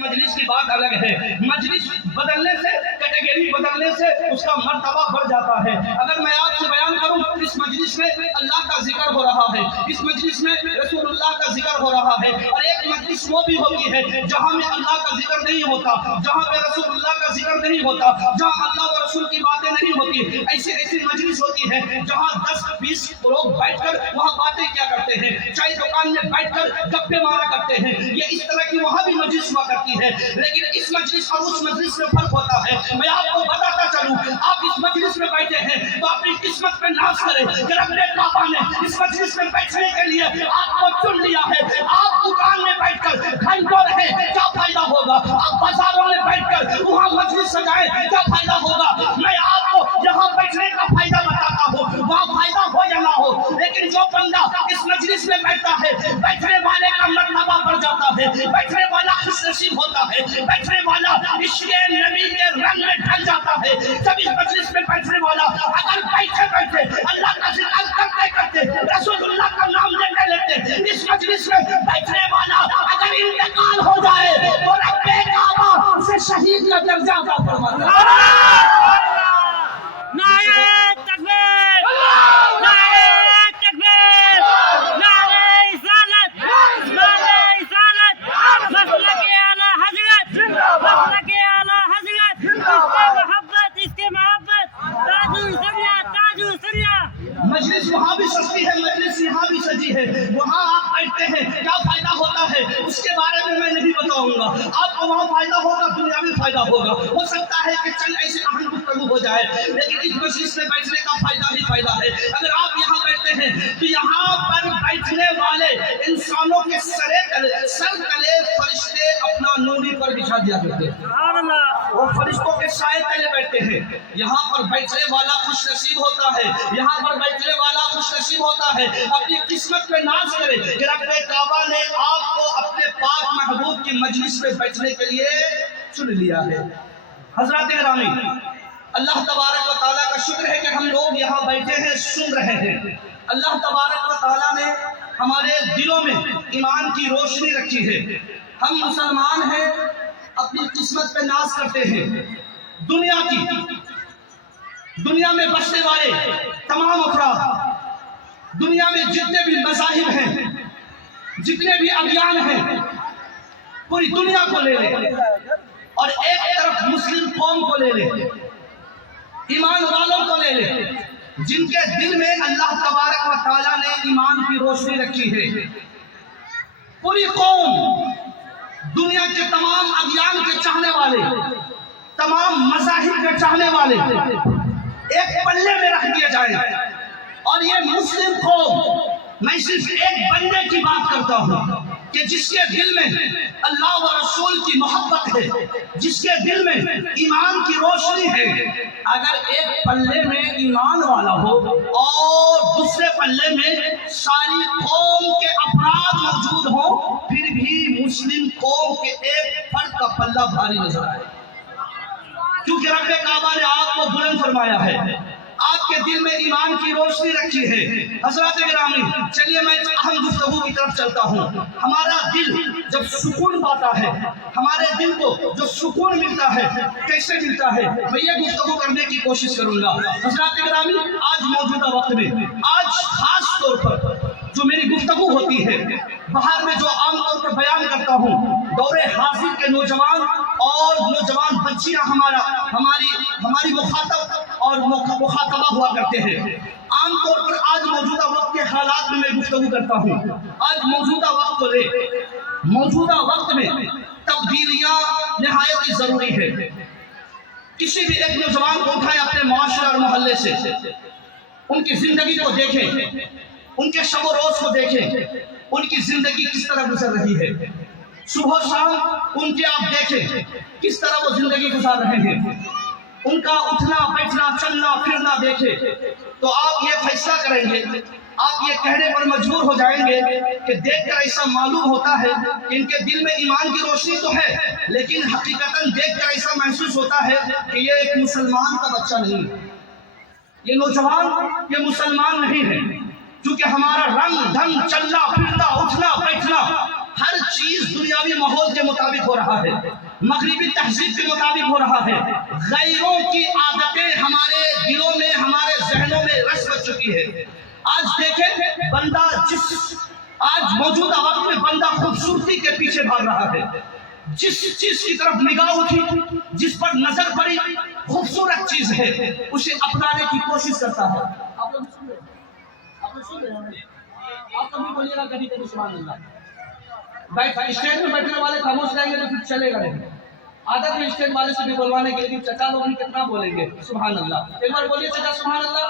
مجلس کی بات الگ ہے. مجلس بدلنے سے، کیٹیگری بدلنے سے اس کا مرتبہ بڑھ جاتا ہے. اگر میں آپ سے بیان کروں اس مجلس میں اللہ کا ذکر ہو رہا ہے، اس مجلس میں رسول اللہ کا ذکر ہو رہا ہے، اور ایک مجلس وہ بھی ہوتی ہے جہاں میں اللہ کا ذکر نہیں ہوتا، جہاں پہ رسول اللہ کا ذکر نہیں ہوتا، جہاں اللہ و رسول کی باتیں نہیں ہوتی. ایسی مجلس ہوتی ہے جہاں 10-20 لوگ بیٹھ کر وہاں باتیں کیا کرتے ہیں، چائے دکان میں بیٹھ کر گپے مارا کرتے ہیں. یہ اس طرح کی وہاں بھی مجلس ہوا کرتی ہے. لیکن اس مجلس اور اس مجلس میں فرق ہوتا ہے. میں آپ کو بتاتا چلوں، آپ اس مجلس میں بیٹھے ہیں تو اپنی قسمت پہ ناز کریں کہ رب کعبہ نے اس مجلس میں بیٹھنے کے لیے آپ کو چن لیا ہے. آپ دکان میں بیٹھ کر گھنٹوں رہے کیا فائدہ ہوگا، آپ بازاروں میں بیٹھ کر وہاں مجلس سجائیں کیا فائدہ ہوگا. میں آپ کو یہاں بیٹھنے کا فائدہ بتاتا ہوں، وہاں فائدہ ہو یا نہ ہو، لیکن جو بندہ اس مجلس میں بیٹھتا ہے بیٹھنے والے کا مرتبہ بڑھ جاتا ہے، بیٹھنے والا خوش نصیب ہوتا ہے، بیٹھنے والا عشق نبی کے رنگ میں ڈھل جاتا ہے. جب اس مجلس میں بیٹھنے والا اگر بیٹھے بیٹھے اللہ کا ذکر کرتے کرتے رسول اللہ کا نام لیتے لیتے اس مجلس میں بیٹھنے والا اگر انتقال ہو جائے تو رب کعبہ اسے شہید کا درجہ عطا فرماتا ہے. نعرہ تکبیر، نعرہ تکبیر، نعرہ رسالت، نعرہ رسالت، مسلک اعلیٰ حضرت، مسلک اعلیٰ حضرت، اس کے محبت، تاج الدنیا، تاج الدنیا. مجلس وہاں بھی سستی ہے، مجلس یہاں بھی سجی ہے. وہاں آپ بیٹھتے ہیں کیا فائدہ ہوتا ہے اس کے بارے میں میں نہیں بتاؤں گا. آپ کو وہاں فائدہ ہوگا، دنیا میں فائدہ ہوگا. ہو سکتا ہے کہ چند ایسے اہم گفتگو ہو جائے، لیکن اس مجلس میں بیٹھنے کا فائدہ ہی فائدہ ہے. اگر آپ یہاں بیٹھتے ہیں تو یہاں پر بیٹھنے والے انسانوں کے سر تلے فرشتے اپنا نوری پر بچھا دیا کرتے ہیں، وہ فرشتوں کے سائے تلے بیٹھتے ہیں. یہاں پر بیٹھنے والا خوش نصیب ہوتا ہے، یہاں پر بیٹھنے والا خوش نصیب ہوتا ہے. اپنی قسمت پہ ناز کرے کہ رب کعبہ نے آپ کو اپنے پاک محبوب کی مجلس میں بیٹھنے کے لیے چن لیا ہے. حضرات گرامی، اللہ تبارک و تعالیٰ کا شکر ہے کہ ہم لوگ یہاں بیٹھے ہیں، سن رہے ہیں. اللہ تبارک و تعالیٰ نے ہمارے دلوں میں ایمان کی روشنی رکھی ہے. ہم مسلمان ہیں، اپنی قسمت پہ ناز کرتے ہیں. دنیا میں بسنے والے تمام افراد، دنیا میں جتنے بھی مذاہب ہیں، جتنے بھی ادیان ہیں، پوری دنیا کو لے لیں اور ایک طرف مسلم قوم کو لے لیں، ایمان والوں کو لے لیں جن کے دل میں اللہ تبارک و تعالیٰ نے ایمان کی روشنی رکھی ہے. پوری قوم، دنیا کے تمام ادیان کے چاہنے والے، تمام مذاہب کے چاہنے والے ایک پلے میں رکھ دیے جائیں. اور یہ مسلم قوم، میں صرف ایک بندے کی بات کرتا ہوں کہ جس کے دل میں اللہ و رسول کی محبت ہے، جس کے دل میں ایمان کی روشنی ہے. اگر ایک پلے میں ایمان والا ہو اور دوسرے پلے میں ساری قوم کے افراد موجود ہوں، پھر بھی مسلم قوم کے ایک فرد کا پلہ بھاری نظر آئے، کیونکہ رب کعبہ نے آپ کو بلند فرمایا ہے، آپ کے دل میں ایمان کی روشنی رکھی ہے. حضرات گرامی، چلیے میں اہم گفتگو کی طرف چلتا ہوں. ہمارا دل جب سکون پاتا ہے، ہمارے دل کو جو سکون ملتا ہے، کیسے ملتا ہے، میں یہ گفتگو کرنے کی کوشش کروں گا. حضرات گرامی، آج موجودہ وقت میں، آج خاص طور پر جو میری گفتگو ہوتی ہے، باہر میں جو عام طور پر بیان کرتا ہوں، دور حاضر کے نوجوان اور نوجوان بچیاں ہماری مخاطب اور مخاطبہ ہوا کرتے ہیں. عام طور پر آج موجودہ وقت کے حالات میں گفتگو کرتا ہوں. آج موجودہ وقت کو لے، موجودہ وقت میں تبدیلیاں نہایت ضروری ہے. کسی بھی ایک نوجوان کو اٹھائے اپنے معاشرے اور محلے سے، ان کی زندگی کو دیکھیں، ان کے شب و روز کو دیکھیں، ان کی زندگی کس طرح گزر رہی ہے. صبح شام ان کے آپ دیکھیں کس طرح وہ زندگی گزار رہے ہیں. ان کا اٹھنا بیٹھنا چلنا پھرنا دیکھیں تو آپ یہ فیصلہ کریں گے، آپ یہ کہنے پر مجبور ہو جائیں گے کہ دیکھ کر ایسا معلوم ہوتا ہے کہ ان کے دل میں ایمان کی روشنی تو ہے، لیکن حقیقتاً دیکھ کر ایسا محسوس ہوتا ہے کہ یہ ایک مسلمان کا بچہ نہیں ہے، یہ نوجوان یہ مسلمان نہیں ہے. کیونکہ ہمارا رنگ ڈھنگ، چلنا پھرنا اٹھنا بیٹھنا ہر چیز دنیاوی ماحول کے مطابق ہو رہا ہے، مغربی تہذیب کے مطابق ہو رہا ہے، غیروں کی عادتیں ہمارے دلوں میں ہمارے ذہنوں میں رس بچ چکی ہے۔ آج دیکھیں بندہ آج موجودہ وقت میں بندہ خوبصورتی کے پیچھے بھاگ رہا ہے، جس چیز کی طرف نگاہ اٹھی، جس پر نظر پڑی خوبصورت چیز ہے، اسے اپنانے کی کوشش کرتا ہے۔ آپ لوگ سن رہے ہیں؟ آپ لوگ سن رہے ہیں؟ آپ کبھی بولیے گا کبھی کبھی سبحان اللہ۔ اسٹیج میں بیٹھنے والے خاموش رہیں گے تو پھر چلے گا نہیں۔ عادت ہے اسٹیج والے سے بھی بلوانے کے لیے، چچا لوگ کتنا بولیں گے سبحان اللہ۔ ایک بار بولیے چچا سبحان اللہ۔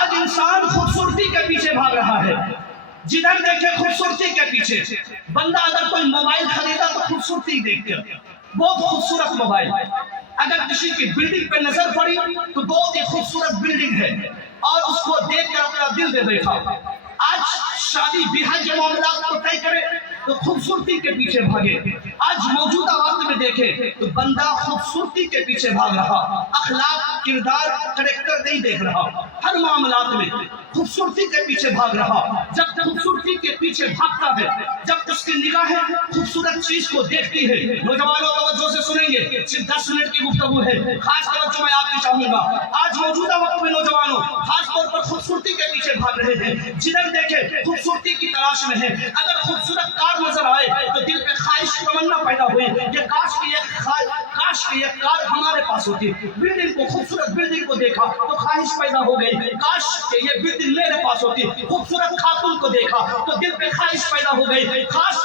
آج انسان خوبصورتی کے پیچھے بھاگ رہا ہے، جدھر دیکھے خوبصورتی کے پیچھے۔ بندہ اگر کوئی موبائل خریدا تو خوبصورتی دیکھتے، بہت خوبصورت موبائل۔ اگر کسی کی بلڈنگ پہ نظر پڑی تو بہت ہی خوبصورت بلڈنگ ہے، اور اس کو دیکھ کر اپنا دل دے بیٹھا۔ آج شادی بیاہ کے معاملات کو طے کرے تو خوبصورتی کے پیچھے بھاگے۔ آج موجودہ وقت میں دیکھے تو بندہ خوبصورتی کے پیچھے بھاگ رہا، اخلاق، کردار، کریکٹر نہیں دیکھ رہا، ہر معاملات میں خوبصورتی کے پیچھے بھاگ رہا۔ جب خوبصورتی کے پیچھے بھاگتا ہے، جب اس کی نگاہیں خوبصورت چیز کو دیکھتی ہے، نوجوانوں توجہ سے سنیں گے، صرف 10 منٹ کی گفتگو ہے، خاص توجہ میں آپ کی چاہوں گا۔ آج موجودہ وقت میں نوجوانوں خاص طور پر خوبصورتی کے پیچھے بھاگ رہے ہیں، جدھر دیکھے خوبصورتی کی تلاش میں ہے۔ اگر خوبصورت کار نظر آئے تو دل پہ خواہش، تمنا پیدا ہوئی کہ کاش کی ایک کار ہمارے پاس ہوتی۔ بلڈنگ کو، خوبصورت بلڈنگ کو دیکھا تو خواہش پیدا ہو گئی، کاش کہ یہ بلڈنگ میرے پاس ہوتی۔ خوبصورت خاتون کو دیکھا تو دل پہ خواہش پیدا ہو گئی، کاش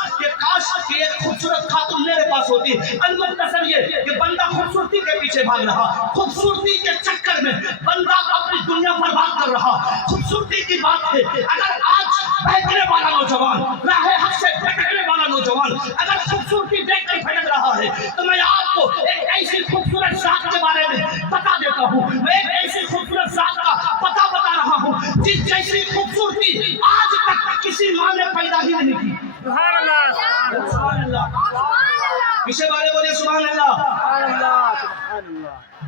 کہ ایک خوبصورت خاتون میرے پاس ہوتی۔ المختصر یہ کہ بندہ خوبصورتی کے پیچھے بھاگ رہا، خوبصورتی کے چکر میں بندہ اپنی دنیا برباد کر رہا۔ خوبصورتی کی بات ہے، اگر آج بہکنے والا نوجوان، راہ حق سے بھٹکنے والا نوجوان اگر خوبصورتی دیکھ کر بھٹک رہا ہے تو میں آپ کو ایک ایسی خوبصورت ذات کے بارے میں بتا دیتا ہوں، میں ایک ایسی خوبصورت ذات کا پتہ بتا رہا ہوں جس جیسی خوبصورتی آج تک کسی ماں نے پیدا ہی نہیں کی۔ سبحان اللہ، سبحان اللہ، پیچھے والے بولے سبحان اللہ۔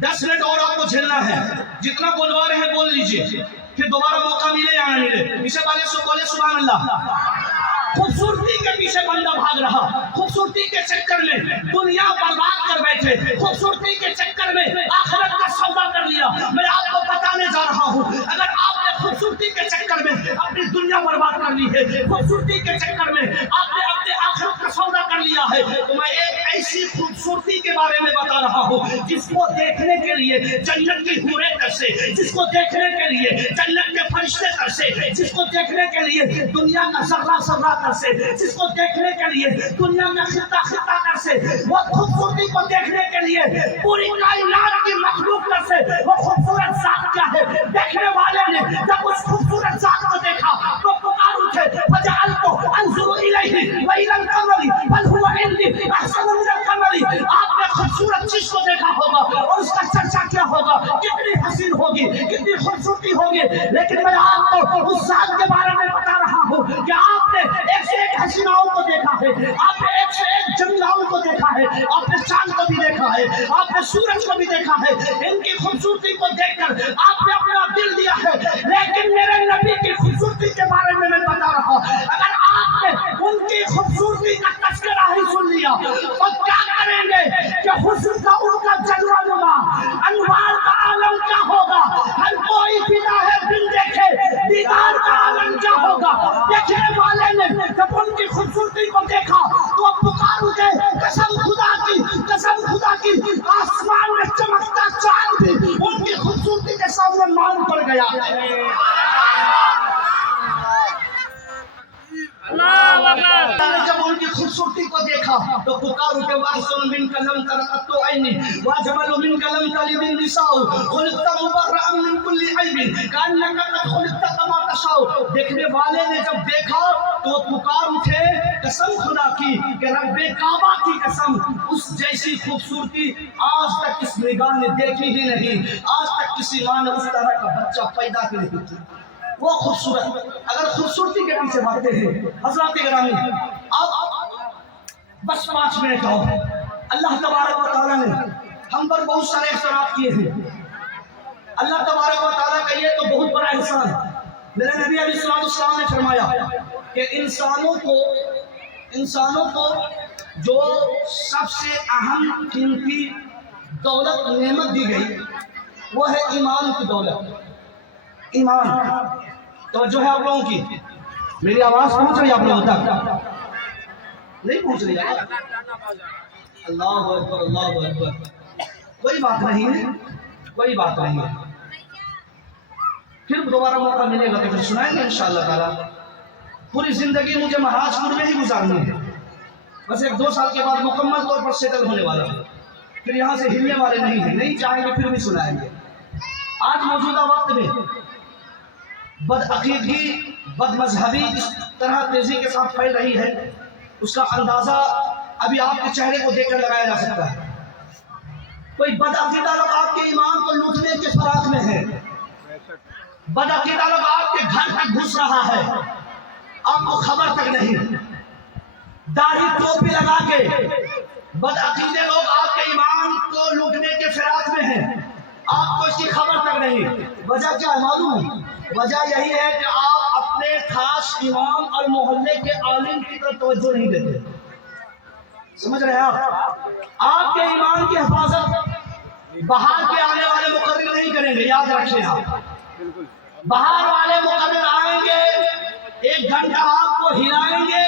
10 منٹ اور آپ کو جھیلنا ہے، جتنا بولوا رہے ہیں بول لیجئے، پھر دوبارہ موقع ملے یا نہ ملے۔ پیچھے والے سے بولے سبحان اللہ۔ خوبصورتی کے پیچھے بندہ بھاگ رہا، خوبصورتی کے چکر میں دنیا برباد کر بیٹھے، خوبصورتی کے چکر میں آخرت کا سودا کر لیا۔ میں آپ کو بتانے جا رہا ہوں، اگر آپ نے خوبصورتی کے چکر میں اپنی دنیا برباد کر لی ہے، خوبصورتی کے چکر میں آپ نے اپنے آخرت کا سودا کر لیا ہے، تو میں ایک ایسی خوبصورتی کے بارے میں بتا رہا ہوں جس کو دیکھنے کے لیے جنت کی حوریں ترسے، جس کو دیکھنے کے لیے جنت کے فرشتے ترسے، جس کو دیکھنے کے لیے دنیا کا ذرہ ذرہ ترسے، جس کو دیکھنے کے لیے دنیا میں خطہ خطہ ترسے، وہ خوبصورتی کو دیکھنے کے لیے پوری کائنات کی مخلوق ترسے۔ وہ خوبصورت ذات کیا ہے؟ دیکھنے والے نے جب اس خوبصورت ذات کو دیکھا تو پکار اٹھے، فجعلت انظر الیہ وإلی القمر بل هو عندی احسن من القمر۔ آپ نے خوبصورت چیز کو دیکھا ہوگا اور اس کا چرچا کیا ہوگا، کتنی حسین ہوگی، کتنی خوبصورتی ہوگی، لیکن میں آپ کو اس ذات کے بارے میں بتا رہا ہوں کہ آپ نے ایک سے ایک حسیناؤں کو دیکھا ہے، آپ نے ایک سے ایک جمیلاؤں کو دیکھا ہے، آپ نے چاند کو بھی دیکھا ہے، آپ نے سورج کو بھی دیکھا ہے، ان کی خوبصورتی کو دیکھ کر آپ نے اپنا دل دیا ہے، لیکن میرے نبی کی خوبصورتی کے بارے میں بتا رہا ہوں، اگر آپ نے ان کی خوبصورتی کا تذکرہ ہی سن لیا تو کیا کریں گے کہ حسن کا ان کا جلوہ نما، انوار کا عالم کیا ہوگا، ہر کوئی فدا ہے بن دیکھے، دیدار کا عالم کیا ہوگا۔ دیکھنے والے نے جب ان کی خوبصورتی کو دیکھا تو پکار اٹھے، قسم خدا کی آسمان میں چمکتا چاند بھی ان کی خوبصورتی کے سامنے مان پڑ گیا۔ جب ان کی خوبصورتی کو دیکھا تو پکار اٹھے، وَأَحْسَنُ مِنْكَ لَمْ تَرَ قَطُّ عَيْنِي وَأَجْمَلُ مِنْكَ لَمْ تَلِدِ النِّسَاءُ خُلِقْتَ مُبَرَّأً مِنْ كُلِّ عَيْبٍ كَأَنَّكَ قَدْ خُلِقْتَ كَمَا تَشَاءُ۔ دیکھنے والے نے جب دیکھا تو پکار اٹھے، قسم خدا کی کہ رب کعبہ کی قسم، اس جیسی خوبصورتی آج تک اس نگاہ نے دیکھی ہی نہیں، آج تک کسی ماں نے اس طرح کا بچہ پیدا ہی نہیں کیا۔ وہ خوبصورت، اگر خوبصورتی کے پیچھے بھاگتے ہیں حضرات گرامی، اب بس 5 منٹ اور، اللہ تبارک و تعالیٰ نے ہم پر بہت سارے احسانات کیے ہیں۔ اللہ تبارک و تعالیٰ کا یہ تو بہت بڑا احسان ہے، میرے نبی علیہ السلام نے فرمایا کہ انسانوں کو انسانوں کو جو سب سے اہم قیمتی دولت نعمت دی گئی وہ ہے ایمان کی دولت. ایمان. توجہ ہے آپ لوگوں کی؟ میری آواز پہنچ رہی ہے آپ لوگوں تک؟ نہیں پہنچ رہی ہے؟ اللہ اکبر اللہ اکبر. کوئی بات نہیں ہے، کوئی بات نہیں ہے. پھر دوبارہ موقع ملے گا تو پھر سنائیں گے انشاءاللہ تعالیٰ. پوری زندگی مجھے مہاراج پور میں ہی گزارنی ہے. بس 1-2 سال کے بعد مکمل طور پر سیٹل ہونے والا ہے. پھر یہاں سے ہلنے والے نہیں ہیں، نہیں چاہیں گے پھر بھی سنائیں گے. آج موجودہ وقت میں بد عقیدگی، بد مذہبی اس طرح تیزی کے ساتھ پھیل رہی ہے، اس کا اندازہ ابھی آپ کے چہرے کو دیکھ کر لگایا جا سکتا ہے. کوئی بد عقیدہ لوگ آپ کے ایمان کو لوٹنے کے فراق میں ہے. بد عقیدہ لوگ آپ کے گھر تک گھس رہا ہے، آپ کو خبر تک نہیں. داڑھی ٹوپی لگا کے بد عقیدے لوگ آپ کے ایمان کو لوٹنے کے فراق میں ہیں، آپ کو اس کی خبر تک نہیں. وجہ کیا ہے معلوم؟ وجہ یہی ہے کہ آپ اپنے خاص امام اور محلے کے عالم کی طرف توجہ نہیں دیتے. سمجھ رہے ہیں آپ کے ایمان کی حفاظت باہر کے آنے والے مقرر نہیں کریں گے. یاد رکھیں آپ، باہر والے مقرر آئیں گے، 1 گھنٹہ آپ کو ہلائیں گے،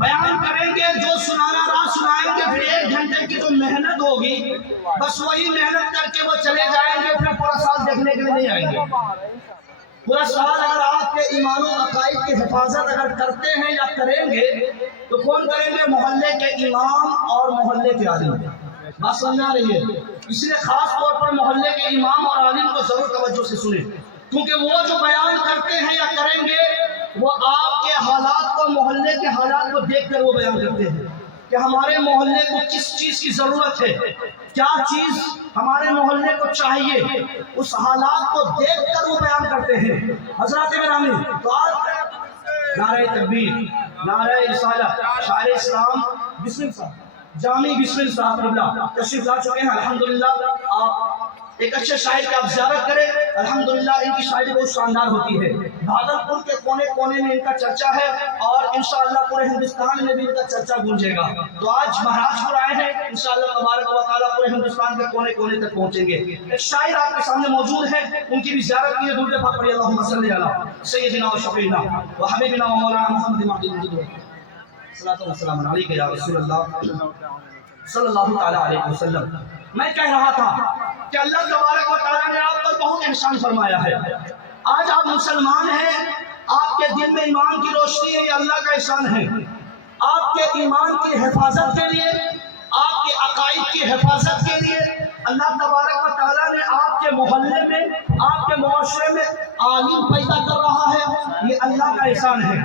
بیان کریں گے، جو سنانا رہا سنائیں گے. پھر 1 گھنٹے کی جو محنت ہوگی بس وہی محنت کر کے وہ چلے جائیں گے. پھر پورا سال دیکھنے کے لیے نہیں آئیں گے. پورا سال اگر آپ کے ایمان و عقائد کی حفاظت اگر کرتے ہیں یا کریں گے تو کون کریں گے؟ محلے کے امام اور محلے کے عالم. بات سمجھ آ رہی ہے؟ اس لیے خاص طور پر محلے کے امام اور عالم کو ضرور توجہ سے سنیں، کیونکہ وہ جو بیان کرتے ہیں یا کریں گے وہ آپ کے حالات کو، محلے کے حالات کو دیکھ کر وہ بیان کرتے ہیں کہ ہمارے محلے کو کس چیز کی ضرورت ہے، کیا چیز ہمارے محلے کو چاہیے، اس حالات کو دیکھ کر وہ بیان کرتے ہیں. حضرات گرامی، تو آج نعرہ تکبیر، نعرہ رسالت، شاعر اسلام بسم صاحب، جامی بسم صاحب قبلہ تشریف لا چکے ہیں. الحمدللہ آپ ایک اچھے شاعر کی آپ زیارت کریں. الحمدللہ ان کی شاعری بہت شاندار ہوتی ہے. بھاگلپور کے کونے کونے میں ان کا چرچا ہے اور انشاءاللہ پورے ہندوستان میں بھی ان کا چرچا گونجے گا. تو آج مہاراج پور آئے ہیں، انشاءاللہ تبارک و تعالیٰ پورے ہندوستان کے کونے کونے تک پہنچیں گے. ایک شاعر آپ کے سامنے موجود ہے، ان کی بھی زیارت کی ہے. درود پاک پڑھیے، اللہم صلی علی سیدنا و شفیعنا و حبیبنا و مولانا محمد مہدی الوجود صلاۃ و سلام علیک یا رسول اللہ صلی اللہ تعالیٰ علیہ وسلم. میں کہہ رہا تھا کہ اللہ تبارک و تعالیٰ نے آپ پر بہت احسان فرمایا ہے. آج آپ مسلمان ہیں، آپ کے دل میں ایمان کی روشنی ہے، یہ اللہ کا احسان ہے. آپ کے ایمان کی حفاظت کے لیے، آپ کے عقائد کی حفاظت کے لیے اللہ تبارک و تعالیٰ نے آپ کے محلے میں، آپ کے معاشرے میں عالم پیدا کر رہا ہے. یہ اللہ کا احسان ہے.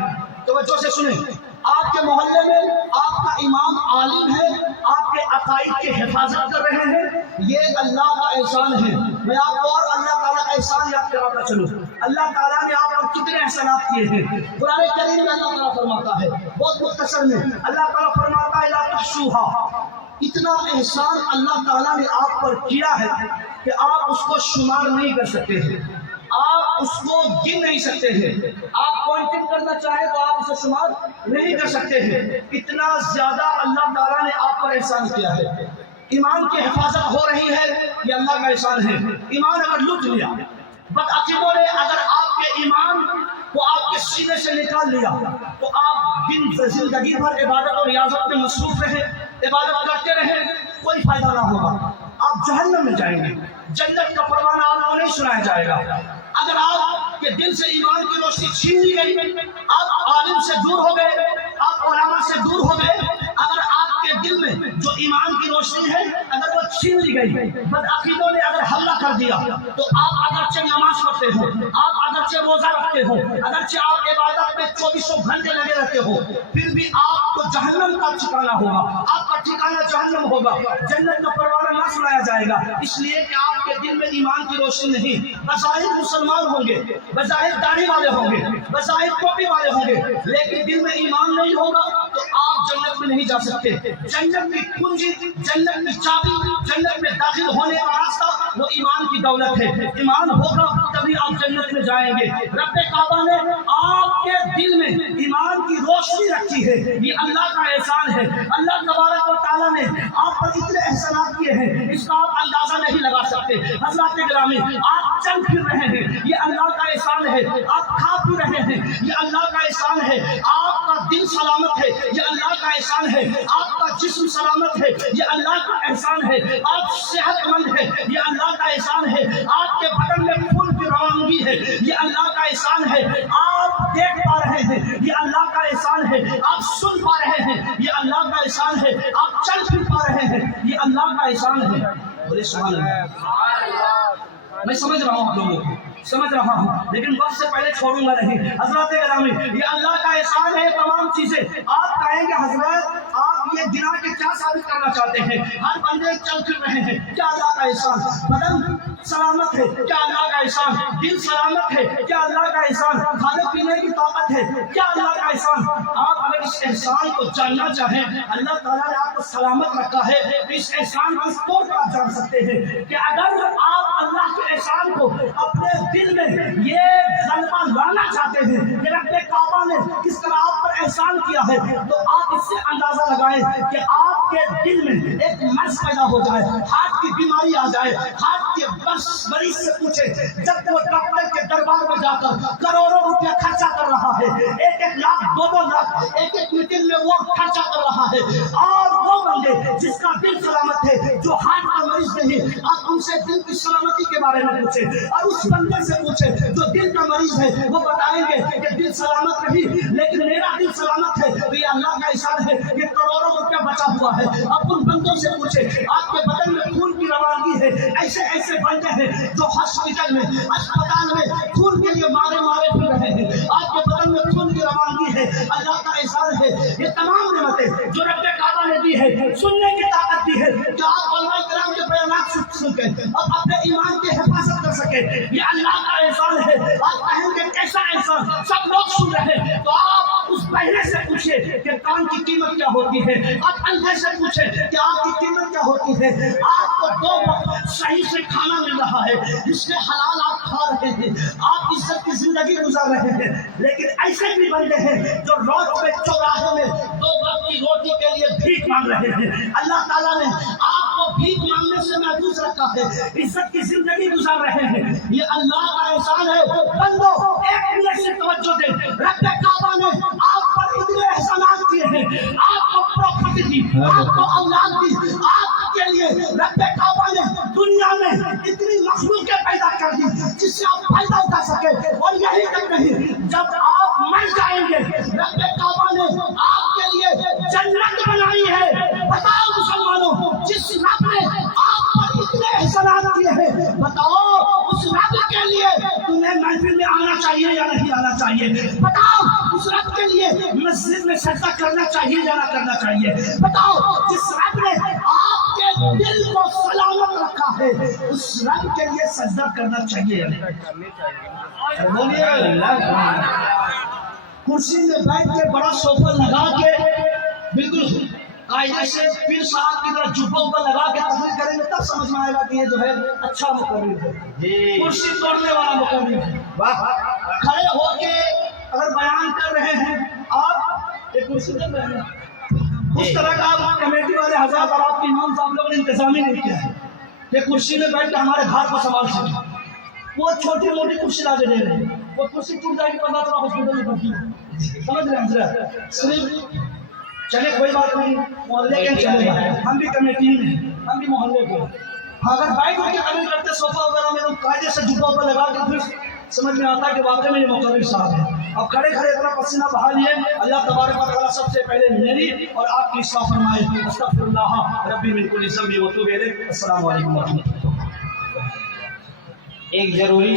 توجہ سے سنیں، آپ کے محلے میں آپ کا امام عالم ہے، آپ کے عقائد کی حفاظت کر رہے ہیں، یہ اللہ کا احسان ہے. میں آپ کو اور اللہ تعالیٰ کا احسان یاد کراتا چلوں. اللہ تعالیٰ نے آپ پر کتنے احسانات کیے ہیں. قرآن کریم میں اللہ تعالیٰ فرماتا ہے، بہت مختصر میں اللہ تعالیٰ فرماتا ہے لا تحصوها. اتنا احسان اللہ تعالیٰ نے آپ پر کیا ہے کہ آپ اس کو شمار نہیں کر سکتے ہیں، آپ اس کو گن نہیں سکتے ہیں. آپ کاؤنٹنگ کرنا چاہیں تو آپ اسے شمار نہیں کر سکتے ہیں. اتنا زیادہ اللہ تعالیٰ نے آپ پر احسان کیا ہے. ایمان کی حفاظت ہو رہی ہے، یہ اللہ کا احسان ہے. ایمان اگر لوٹ لیا، بدعقیدوں نے اگر آپ کے ایمان کو آپ کے سینے سے نکال لیا تو آپ دن زندگی بھر عبادت اور ریاضت میں مصروف رہے، عبادت کرتے رہے، کوئی فائدہ نہ ہوگا. آپ جہنم میں جائیں گے. جنت کا پروانہ آپ کو نہیں سنایا جائے گا. اگر آپ کے دل سے ایمان کی روشنی چھین لی گئی، آپ عالم سے دور ہو گئے، آپ علماء سے دور ہو گئے، اگر آپ کے دل میں جو ایمان کی روشنی ہے اگر وہ چھین لی گئی، بدعقیدوں نے اگر حملہ کر دیا تو آپ اگرچہ نماز پڑھتے ہو، آپ اگرچہ روزہ رکھتے ہو، اگرچہ آپ عبادت میں 24 گھنٹے لگے رہتے ہو، پھر بھی آپ کو جہنم کا ٹھکانہ ہوگا. آپ کا ٹھکانہ جہنم ہوگا. جنت کا پروانہ نہ سنایا جائے گا، اس لیے کہ آپ کے دل میں ایمان کی روشنی نہیں. بظاہر مسلمان ہوں گے، بظاہر داڑھی والے ہوں گے، بظاہر ٹوپی والے ہوں گے، لیکن دل میں ایمان نہیں ہوگا تو آپ جنت میں نہیں جا سکتے. جنت کی کنجی، جنت کی چابی، جنت میں داخل ہونے کا راستہ وہ ایمان کی دولت ہے. ایمان ہوگا تبھی آپ جنت میں جائیں گے۔ رب کعبہ نے آپ کے دل میں ایمان کی روشنی رکھی ہے، یہ اللہ کا احسان ہے۔ اللہ تبارک و تعالیٰ نے آپ پر اتنے احسانات کیے ہیں، اس کا آپ اندازہ نہیں لگا سکتے۔ حضرات گرامی، آپ چل پھر رہے ہیں، یہ اللہ کا احسان ہے۔ آپ کھا پی رہے ہیں، یہ اللہ کا احسان ہے۔ آپ کا دل سلامت ہے، یہ اللہ کا احسان ہے۔ آپ کا جسم سلامت ہے، یہ اللہ کا احسان ہے۔ آپ صحت مند ہے، یہ اللہ کا احسان ہے۔ آپ کے بدن میں خون کی روانگی ہے، یہ اللہ کا احسان ہے۔ آپ دیکھ پا رہے ہیں، یہ اللہ کا احسان ہے۔ آپ سن پا رہے ہیں، یہ اللہ کا احسان ہے۔ آپ چل پھر پا رہے ہیں، یہ اللہ کا احسان ہے۔ بولے سبحان اللہ۔ میں سمجھ رہا ہوں آپ لوگوں کو، سمجھ رہا ہوں، لیکن وقت سے پہلے چھوڑوں گا نہیں۔ حضرات گرامی، یہ اللہ کا احسان ہے تمام چیزیں۔ آپ کہیں گے حضرت آپ یہ گنا کے کیا ثابت کرنا چاہتے ہیں؟ ہر بندے چل پھر رہے ہیں، کیا اللہ کا احسان؟ بدن سلامت ہے، کیا اللہ کا احسان؟ دل سلامت ہے، کیا اللہ کا احسان؟ کھانے پینے کی طاقت ہے، کیا اللہ کا احسان؟ آپ اگر اس احسان کو جاننا چاہیں، اللہ تعالیٰ نے آپ کو سلامت رکھا ہے، تو اس احسان کو اس طور پر آپ جان سکتے ہیں کہ اگر آپ اللہ کے احسان کو اپنے دل میں یہ غلبہ لانا چاہتے ہیں کہ رب کعبہ نے کس طرح آپ پر احسان کیا ہے، تو آپ اس سے اندازہ لگائیں کہ آپ کے دل میں ایک مرض پیدا ہو جائے، ہارٹ کی بیماری آ جائے، ہارٹ کے مریض سے پوچھے جب وہ ڈاکٹر کے دربار میں جا کر کروڑوں روپے خرچہ کر رہا ہے، ایک لاکھ دو لاکھ ایک میٹنگ میں وہ خرچہ کر رہا ہے، اور وہ بندے جس کا دل سلامت ہے، جو ہارٹ کا مریض نہیں، آپ ان سے دل کی سلامتی کے بارے میں پوچھے، اور اس بندے سے پوچھے جو دل کا مریض ہے، وہ بتائیں گے کہ دل سلامت نہیں لیکن میرا دل سلامت ہے، تو یہ اللہ کا احسان ہے، یہ کروڑوں روپیہ بچا ہوا ہے۔ اب ان بندوں سے پوچھے آپ کے بدن میں خون کی روانگی ہے، ایسے ایسے بندے ہیں جو ہاسپٹل میں اسپتال میں خون کے لیے مارے پھر رہے ہیں، آپ کے بدن میں خون کی روانگی ہے، اللہ کا احسان ہے۔ یہ تمام نعمتیں جو رب کعبہ نے دی ہے، سننے کی طاقت دی ہے کہ آپ علماء کرام کے بیانات سن کے اب اپنے ایمان کی حفاظت کر سکے، یہ اللہ کا احسان ہے۔ آپ کہیں گے کیسا احسان؟ سب لوگ سن رہے ہیں، تو آپ اس پہلے سے پوچھے کہ کان کی قیمت کیا ہوتی ہے، آپ اندھے سے پوچھے کہ آپ کی قیمت کیا ہوتی ہے، آپ کو 2 وقت صحیح سے کھانا مل رہا ہے، جس میں حلال آپ کھا رہے ہیں، آپ عزت کی زندگی گزار رہے ہیں، لیکن ایسے بھی بندے ہیں جو روڈ پہ چوراہے میں 2 وقت کی روٹی کے لیے بھیک مانگ رہے ہیں۔ اللہ تعالیٰ نے آپ کو بھیک مانگنے سے محفوظ رکھا ہے، عزت کی زندگی گزار رہے ہیں، یہ اللہ کا احسان ہے۔ بندو ایک منٹ سے توجہ دیں، رب کعبہ نے آپ پر اتنے احسانات کیے ہیں، آپ کو پراپرٹی دی، آپ کو اولاد دی، آپ کے لیے رب کعبہ نے دنیا میں اتنی مخلوقیں پیدا کر دی جس سے آپ فائدہ اٹھا سکے، اور یہی تک نہیں، جب آپ مر جائیں گے رب کعبہ نے آپ کے لیے جنت بنائی ہے۔ بتاؤ مسلمانوں، جس رب نے آپ پر اتنے احسانات کیے ہیں، بتاؤ اس رب کے لیے تمہیں محفل میں آنا چاہیے یا نہیں آنا چاہیے؟ بتاؤ اس رب کے لیے مسجد میں سجدہ کرنا چاہیے یا نہ کرنا چاہیے؟ بتاؤ جس رب نے آپ کے دل کو سلامت رکھا ہے، اس رب کے لیے سجدہ کرنا چاہیے یا نہیں؟ بولیے کرسی میں بیٹھ کے بڑا صوفہ لگا کے بالکل قاعدے سے پیر صاحب کی طرح جبہ اوپر لگا کے تقریر کریں گے، تب سمجھ میں آئے گا کہ یہ جو ہے اچھا مقرر ہے، کرسی توڑنے والا مقرر ہے۔ کھڑے ہو کے اگر بیان کر رہے ہیں آپ، ایک کرسی کر رہے ہیں، اس طرح کا آپ کمیٹی والے حضرات اور آپ کے امام صاحب لوگوں نے انتظام ہی نہیں کیا ہے کہ کرسی میں بیٹھ کے ہمارے گھر کو سنبھال سکے۔ وہ چھوٹی موٹی کرسی لا کے دے رہے ہیں، وہ کرسی ٹوٹ جائے گی، پتہ چلا ہاسپٹل میں بھرتی ہے، سمجھ رہے ہیں حضرت؟ صرف چلے کوئی بات نہیں، محلے کے چلے گا، ہم بھی کمیٹی میں، ہم بھی محلے کے، اگر بائک ہو کے قبول کرتے صوفہ وغیرہ میں تو قاعدے سے جبہ پر لگا کے پھر سمجھ میں آتا ہے کہ واقعی میں یہ مقرر صاحب ہے۔ اب کھڑے اتنا پسینہ بہا لیے، اللہ تبارک و تعالیٰ سب سے پہلے میری اور آپ کی اصلاح فرمائے۔ استغفر اللہ ربی من کل ذنب و اتوب الیہ۔ السلام علیکم و رحمۃ اللہ۔ ایک ضروری